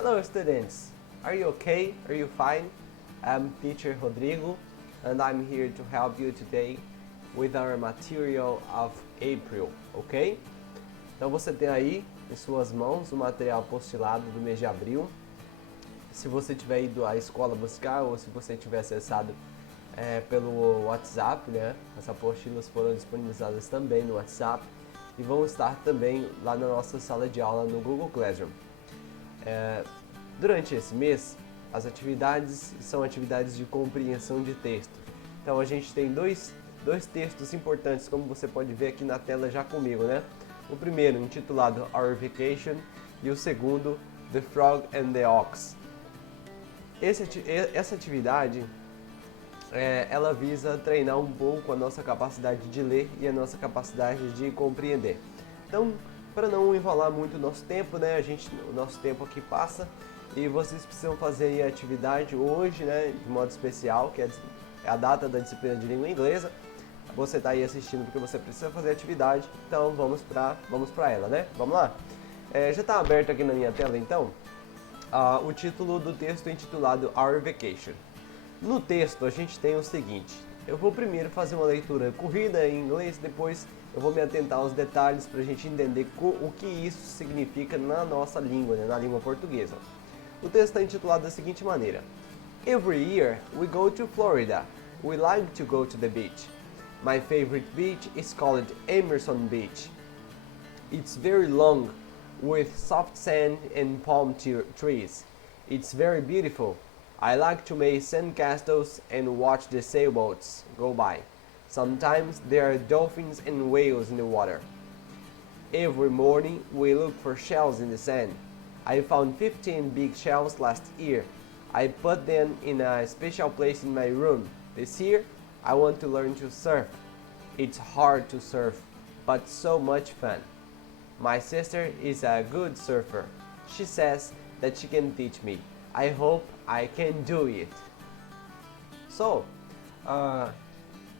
Hello students, are you okay? Are you fine? I'm teacher Rodrigo and I'm here to help you today with our material of April, ok? Então você tem aí em suas mãos o material apostilado do mês de abril. Se você tiver ido à escola buscar ou se você tiver acessado pelo WhatsApp, né? As apostilas foram disponibilizadas também no WhatsApp e vão estar também lá na nossa sala de aula no Google Classroom. Durante esse mês, as atividades são atividades de compreensão de texto. Então a gente tem dois textos importantes, como você pode ver aqui na tela já comigo, né? O primeiro intitulado Our Vacation e o segundo The Frog and the Ox. Essa atividade ela visa treinar um pouco a nossa capacidade de ler e a nossa capacidade de compreender. Então, para não enrolar muito o nosso tempo, né, o nosso tempo aqui passa e vocês precisam fazer a atividade hoje, né, de modo especial, que é a data da disciplina de língua inglesa. Você está aí assistindo porque você precisa fazer a atividade, então vamos para ela, né? Vamos lá? Já está aberto aqui na minha tela, então, o título do texto intitulado Our Vacation. No texto a gente tem o seguinte: eu vou primeiro fazer uma leitura corrida em inglês, depois eu vou me atentar aos detalhes para a gente entender o que isso significa na nossa língua, né, na língua portuguesa. O texto está intitulado da seguinte maneira: Every year we go to Florida. We like to go to the beach. My favorite beach is called Emerson Beach. It's very long with soft sand and palm trees. It's very beautiful. I like to make sandcastles and watch the sailboats go by. Sometimes there are dolphins and whales in the water. Every morning we look for shells in the sand. I found 15 big shells last year. I put them in a special place in my room. This year I want to learn to surf. It's hard to surf, but so much fun. My sister is a good surfer. She says that she can teach me. I hope I can do it. So,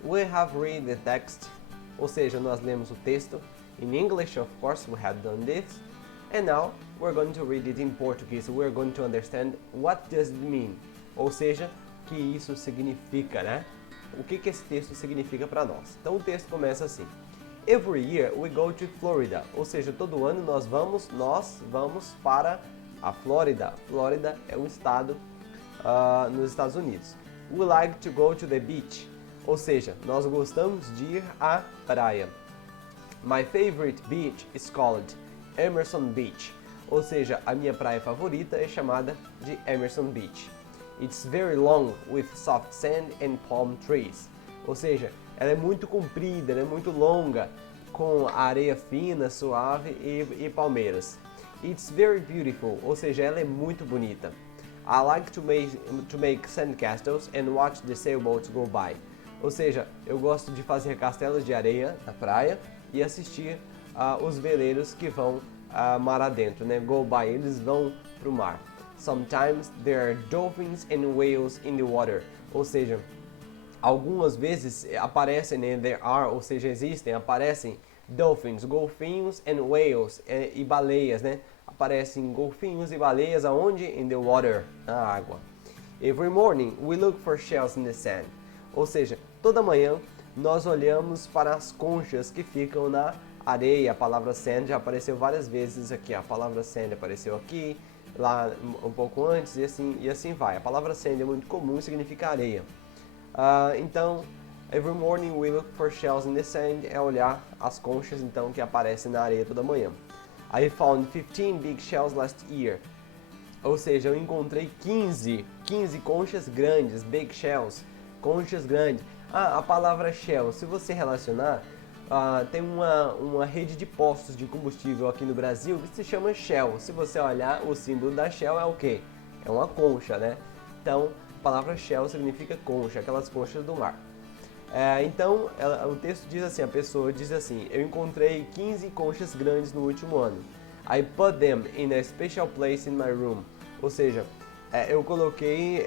we have read the text, ou seja, nós lemos o texto. In English, of course, we have done this. And now, we're going to read it in Portuguese. We're going to understand what does it mean. Ou seja, o que isso significa, né? O que esse texto significa para nós. Então, o texto começa assim. Every year we go to Florida. Ou seja, todo ano nós vamos para a Flórida. Flórida é um estado nos Estados Unidos. We like to go to the beach. Ou seja, nós gostamos de ir à praia. My favorite beach is called Emerson Beach. Ou seja, a minha praia favorita é chamada de Emerson Beach. It's very long with soft sand and palm trees. Ou seja, ela é muito comprida, ela é muito longa, com areia fina, suave e palmeiras. It's very beautiful, ou seja, ela é muito bonita. I like to make sandcastles and watch the sailboats go by. Ou seja, eu gosto de fazer castelos de areia na praia e assistir os veleiros que vão mar adentro, né? Go by, eles vão para o mar. Sometimes there are dolphins and whales in the water. Ou seja, algumas vezes aparecem, né, there are, ou seja, aparecem dolphins, golfinhos and whales, e baleias, né? Aparecem golfinhos e baleias aonde? In the water, na água. Every morning we look for shells in the sand. Ou seja, toda manhã nós olhamos para as conchas que ficam na areia. A palavra sand já apareceu várias vezes aqui. A palavra sand apareceu aqui, lá um pouco antes e assim vai. A palavra sand é muito comum e significa areia. Então, every morning we look for shells in the sand é olhar as conchas então que aparecem na areia toda manhã. I found 15 big shells last year. Ou seja, eu encontrei 15 conchas grandes, big shells, conchas grandes. A palavra shell, se você relacionar, tem uma rede de postos de combustível aqui no Brasil que se chama Shell. Se você olhar, o símbolo da Shell é o quê? É uma concha, né? Então, a palavra Shell significa concha, aquelas conchas do mar. Então, o texto diz assim, a pessoa diz assim: eu encontrei 15 conchas grandes no último ano. I put them in a special place in my room. Ou seja, eu coloquei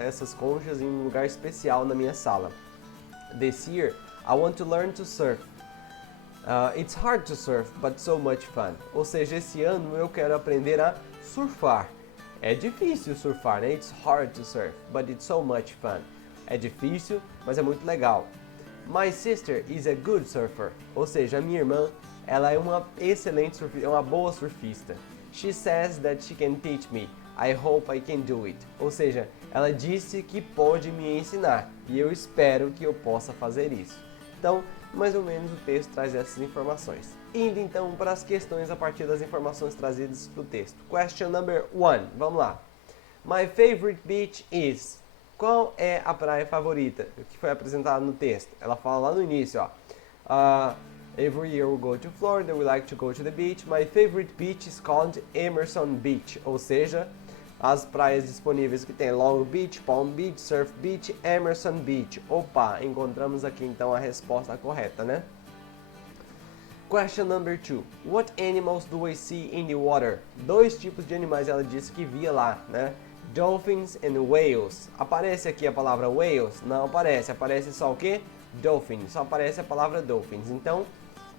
essas conchas em um lugar especial na minha sala. This year, I want to learn to surf. It's hard to surf, but so much fun. Ou seja, esse ano eu quero aprender a surfar. É difícil surfar, né? It's hard to surf, but it's so much fun. É difícil, mas é muito legal. My sister is a good surfer. Ou seja, a minha irmã, ela é uma excelente surfista, é uma boa surfista. She says that she can teach me. I hope I can do it. Ou seja, ela disse que pode me ensinar e eu espero que eu possa fazer isso. Então, mais ou menos o texto traz essas informações. Indo então para as questões a partir das informações trazidas do texto. Question number 1. Vamos lá. My favorite beach is. Qual é a praia favorita? O que foi apresentado no texto? Ela fala lá no início, ó. Every year we go to Florida, we like to go to the beach. My favorite beach is called Emerson Beach. Ou seja, as praias disponíveis que tem Long Beach, Palm Beach, Surf Beach, Emerson Beach. Opa, encontramos aqui então a resposta correta, né? Question number 2. What animals do I see in the water? 2 tipos de animais ela disse que via lá, né? Dolphins and whales. Aparece aqui a palavra whales? Não aparece. Aparece só o quê? Dolphins. Só aparece a palavra dolphins. Então,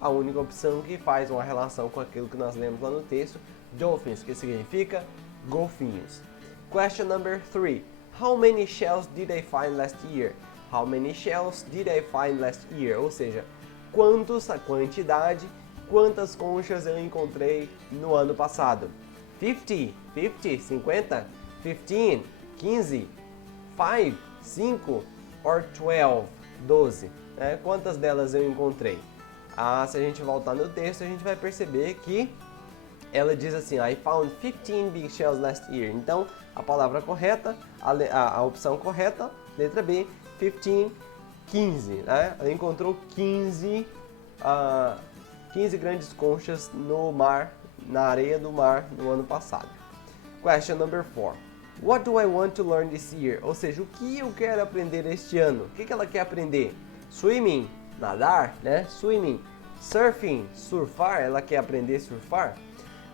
a única opção que faz uma relação com aquilo que nós lemos lá no texto, dolphins, que significa golfinhos. Question number 3. How many shells did I find last year? How many shells did I find last year? Ou seja, a quantidade, quantas conchas eu encontrei no ano passado? 50, 50, 15, 15, 5, 5 or 12, né? Quantas delas eu encontrei? Se a gente voltar no texto, a gente vai perceber que ela diz assim, I found 15 big shells last year. Então, a palavra correta, a opção correta, letra B, 15, 15, né? Ela encontrou 15 grandes conchas no mar, na areia do mar, no ano passado. Question number 4. What do I want to learn this year? Ou seja, o que eu quero aprender este ano? O que ela quer aprender? Swimming, nadar, né? Swimming. Surfing, surfar, ela quer aprender a surfar?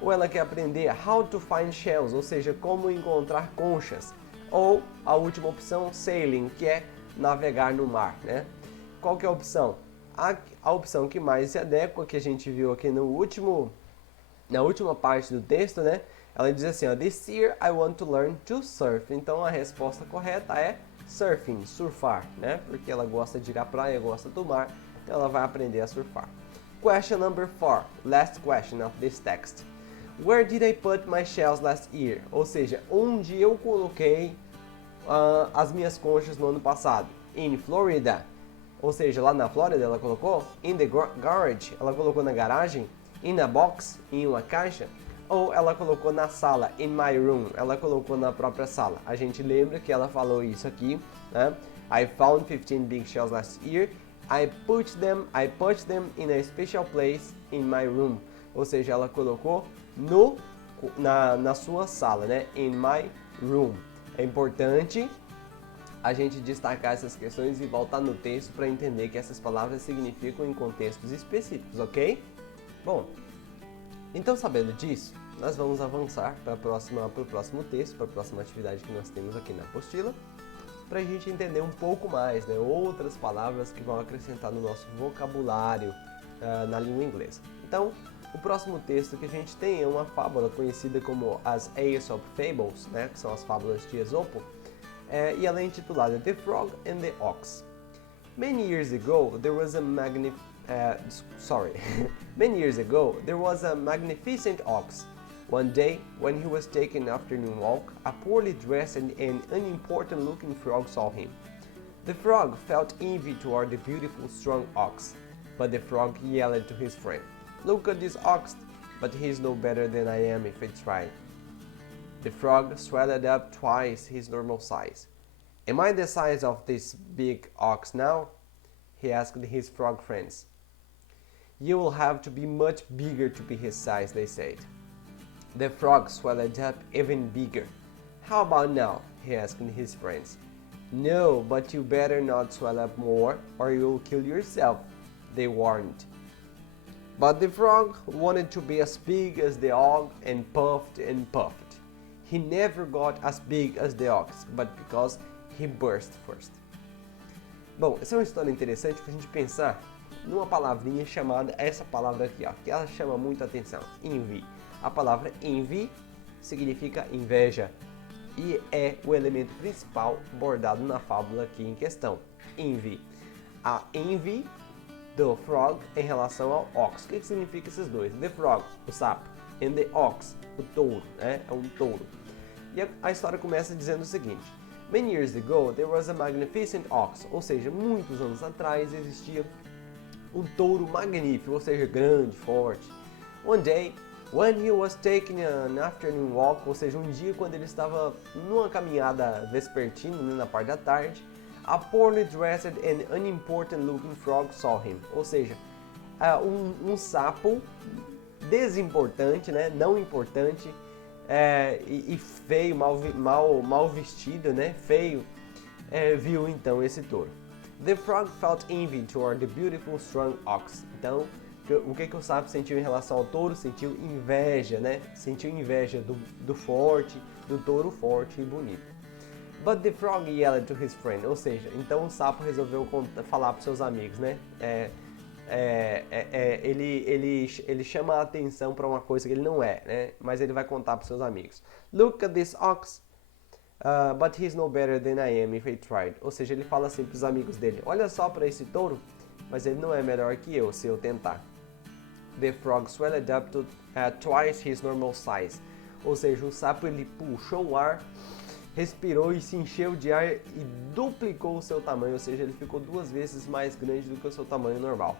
Ou ela quer aprender how to find shells, ou seja, como encontrar conchas? Ou a última opção, sailing, que é navegar no mar, né? Qual que é a opção? A opção que mais se adequa, que a gente viu aqui na última parte do texto, né? Ela diz assim, ó, This year I want to learn to surf. Então a resposta correta é surfing, surfar, né? Porque ela gosta de ir à praia, gosta do mar, então ela vai aprender a surfar. Question number 4, last question of this text. Where did I put my shells last year? Ou seja, onde eu coloquei as minhas conchas no ano passado? In Florida. Ou seja, lá na Flórida ela colocou? In the garage. Ela colocou na garagem? In a box. Em uma caixa. Ou ela colocou na sala? In my room. Ela colocou na própria sala. A gente lembra que ela falou isso aqui, né? I found 15 big shells last year. I put them in a special place in my room. Ou seja, ela colocou na sua sala, né? In my room. É importante a gente destacar essas questões e voltar no texto para entender que essas palavras significam em contextos específicos, ok? Bom, então sabendo disso, nós vamos avançar para o próximo texto, para a próxima atividade que nós temos aqui na apostila, para a gente entender um pouco mais, né, outras palavras que vão acrescentar no nosso vocabulário na língua inglesa. Então, o próximo texto que a gente tem é uma fábula conhecida como as Aesop Fables, né, que são as fábulas de Esopo, e ela é intitulada The Frog and the Ox. Many years ago, there was a magnificent ox. One day, when he was taking an afternoon walk, a poorly dressed and unimportant-looking frog saw him. The frog felt envy toward the beautiful, strong ox, but the frog yelled to his friend, "Look at this ox, but he's no better than I am if I try." The frog swelled up twice his normal size. "Am I the size of this big ox now?" he asked his frog friends. "You will have to be much bigger to be his size," they said. The frog swelled up even bigger. "How about now?" he asked his friends. "No, but you better not swell up more or you'll kill yourself," they warned. But the frog wanted to be as big as the ox and puffed and puffed. He never got as big as the ox, but because he burst first. Bom, essa é uma história interessante para a gente pensar numa palavrinha chamada essa palavra aqui, ó, que ela chama muito a atenção, envy. A palavra envy significa inveja e é o elemento principal abordado na fábula aqui em questão, envy. A envy do frog em relação ao ox. O que significa esses dois? The frog, o sapo, and the ox, o touro, né? É um touro. E a história começa dizendo o seguinte: Many years ago, there was a magnificent ox, ou seja, muitos anos atrás existia um touro magnífico, ou seja, grande, forte. One day, when he was taking an afternoon walk, ou seja, um dia quando ele estava numa caminhada vespertina, né, na parte da tarde, a poorly dressed and unimportant looking frog saw him, ou seja, um sapo desimportante, né, não importante, e feio, mal vestido, né, feio, viu então esse touro. The frog felt envy toward the beautiful strong ox. Então, o que o sapo sentiu em relação ao touro? Sentiu inveja, né? Sentiu inveja do forte, do touro forte e bonito. But the frog yelled to his friend, ou seja, então o sapo resolveu falar para seus amigos, né? Ele chama a atenção para uma coisa que ele não é, né? Mas ele vai contar para seus amigos. Look at this ox, but he's no better than I am if I tried. Ou seja, ele fala assim para os amigos dele: olha só para esse touro, mas ele não é melhor que eu se eu tentar. The frog swelled up to twice his normal size. Ou seja, o sapo ele puxou o ar, respirou e se encheu de ar e duplicou o seu tamanho, ou seja, ele ficou 2 vezes mais grande do que o seu tamanho normal.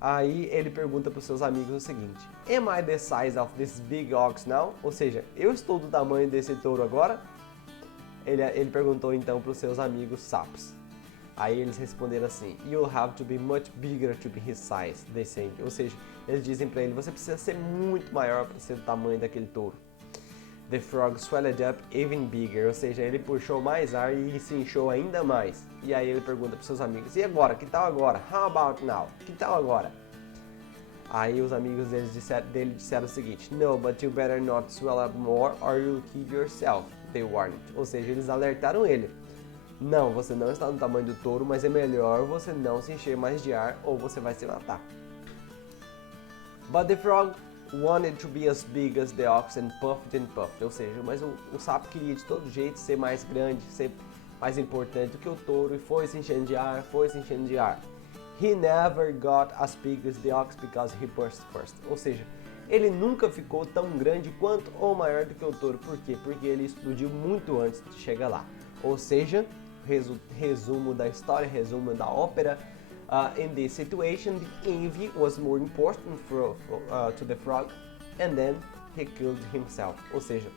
Aí ele pergunta para os seus amigos o seguinte: Am I the size of this big ox now? Ou seja, eu estou do tamanho desse touro agora? Ele perguntou então para os seus amigos sapos. Aí eles responderam assim: You'll have to be much bigger to be his size, they say. Ou seja, eles dizem para ele: você precisa ser muito maior para ser do tamanho daquele touro. The frog swelled up even bigger, ou seja, ele puxou mais ar e se inchou ainda mais. E aí ele pergunta para seus amigos: e agora? Que tal agora? How about now? Que tal agora? Aí os amigos dele disseram o seguinte: No, but you better not swell up more or you'll kill yourself, they warned. Ou seja, eles alertaram ele: não, você não está no tamanho do touro, mas é melhor você não se encher mais de ar ou você vai se matar. But the frog wanted to be as big as the ox and puffed and puffed. Ou seja, mas o sapo queria de todo jeito ser mais grande, ser mais importante do que o touro e foi se enchendo de ar, foi se enchendo de ar. He never got as big as the ox because he burst first. Ou seja, ele nunca ficou tão grande quanto ou maior do que o touro. Por quê? Porque ele explodiu muito antes de chegar lá. Ou seja, resumo da história, resumo da ópera. In this situation, the envy was more important to the frog, and then he killed himself. Ou seja,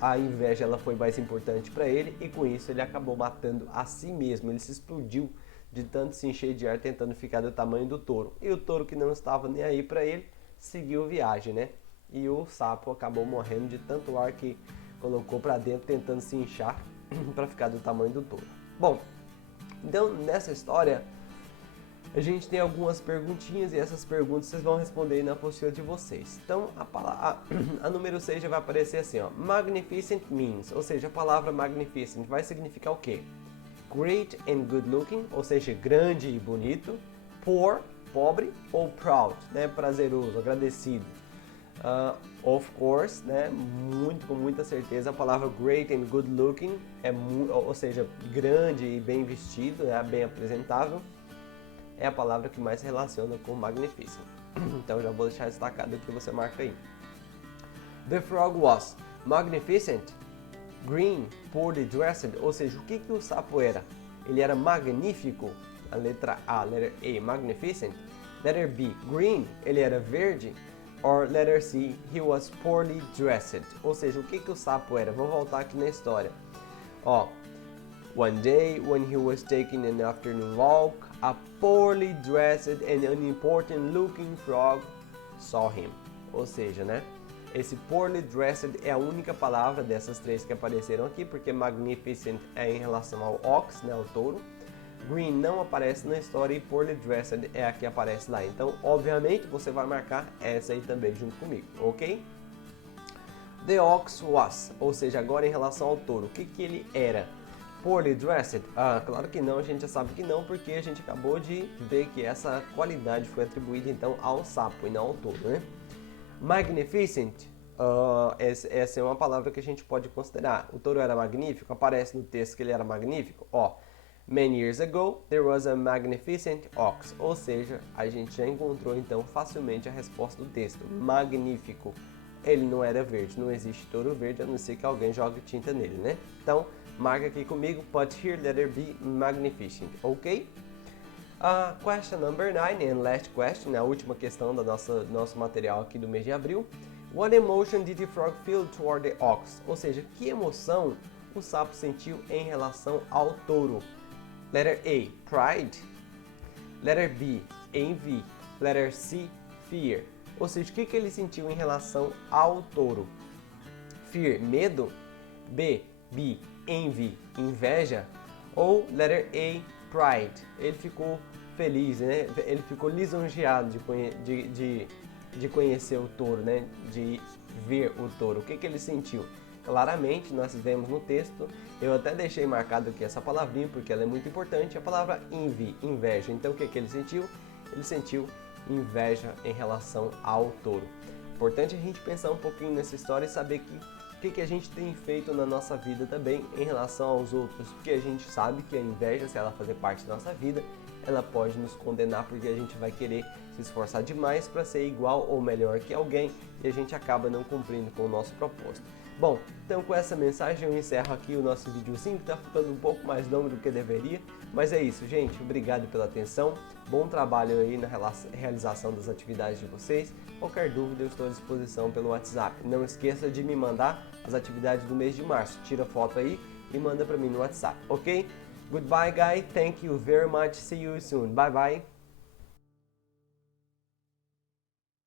a inveja ela foi mais importante para ele e com isso ele acabou matando a si mesmo. Ele se explodiu de tanto se encher de ar tentando ficar do tamanho do touro. E o touro, que não estava nem aí para ele, seguiu viagem, né? E o sapo acabou morrendo de tanto ar que colocou para dentro tentando se inchar para ficar do tamanho do touro. Bom, então nessa história a gente tem algumas perguntinhas e essas perguntas vocês vão responder aí na apostila de vocês. Então a número 6 já vai aparecer assim, ó: Magnificent means, ou seja, a palavra magnificent vai significar o quê? Great and good looking, ou seja, grande e bonito. Poor, pobre, ou proud, né, prazeroso, agradecido. Of course, né, com muita certeza, a palavra great and good looking ou seja, grande e bem vestido, né, bem apresentável, é a palavra que mais se relaciona com magnificent. Então já vou deixar destacado aqui, você marca aí. The frog was magnificent, green, poorly dressed, ou seja, o que o sapo era? Ele era magnífico, a letra A, letter A, magnificent. Letter B, green, ele era verde. Or letter C, he was poorly dressed, ou seja, o que o sapo era? Vou voltar aqui na história. Ó, one day when he was taking an afternoon walk, a poorly dressed and unimportant looking frog saw him. Ou seja, né? Esse poorly dressed é a única palavra dessas 3 que apareceram aqui, porque magnificent é em relação ao ox, né, ao touro. Green não aparece na história e poorly dressed é a que aparece lá. Então, obviamente, você vai marcar essa aí também junto comigo, ok? The ox was, ou seja, agora em relação ao touro, o que ele era? Poorly dressed? Claro que não, a gente já sabe que não, porque a gente acabou de ver que essa qualidade foi atribuída então ao sapo e não ao touro, né? Magnificent? Essa é uma palavra que a gente pode considerar. O touro era magnífico? Aparece no texto que ele era magnífico? Many years ago, there was a magnificent ox. Ou seja, a gente já encontrou então facilmente a resposta do texto. Magnífico. Ele não era verde, não existe touro verde, a não ser que alguém jogue tinta nele, né? Então, marca aqui comigo, put here letter B, magnificent, ok? Question number 9 and last question, a última questão do nosso material aqui do mês de abril. What emotion did the frog feel toward the ox? Ou seja, que emoção o sapo sentiu em relação ao touro? Letter A, pride. Letter B, envy. Letter C, fear. Ou seja, o que ele sentiu em relação ao touro? Fear, medo. B, envy, inveja. Ou letter A, pride. Ele ficou feliz, né? Ele ficou lisonjeado de conhecer o touro, né? De ver o touro. O que ele sentiu? Claramente, nós vemos no texto, eu até deixei marcado aqui essa palavrinha porque ela é muito importante, a palavra envy, inveja. Então, o que ele sentiu? Ele sentiu inveja em relação ao touro. Importante a gente pensar um pouquinho nessa história e saber o que a gente tem feito na nossa vida também em relação aos outros, porque a gente sabe que a inveja, se ela fazer parte da nossa vida, ela pode nos condenar porque a gente vai querer se esforçar demais para ser igual ou melhor que alguém e a gente acaba não cumprindo com o nosso propósito. Bom, então com essa mensagem eu encerro aqui o nosso videozinho, que está ficando um pouco mais longo do que deveria, mas é isso, gente, obrigado pela atenção, bom trabalho aí na realização das atividades de vocês, qualquer dúvida eu estou à disposição pelo WhatsApp, não esqueça de me mandar as atividades do mês de março, tira foto aí e manda para mim no WhatsApp, ok? Goodbye guys, thank you very much, see you soon, bye bye!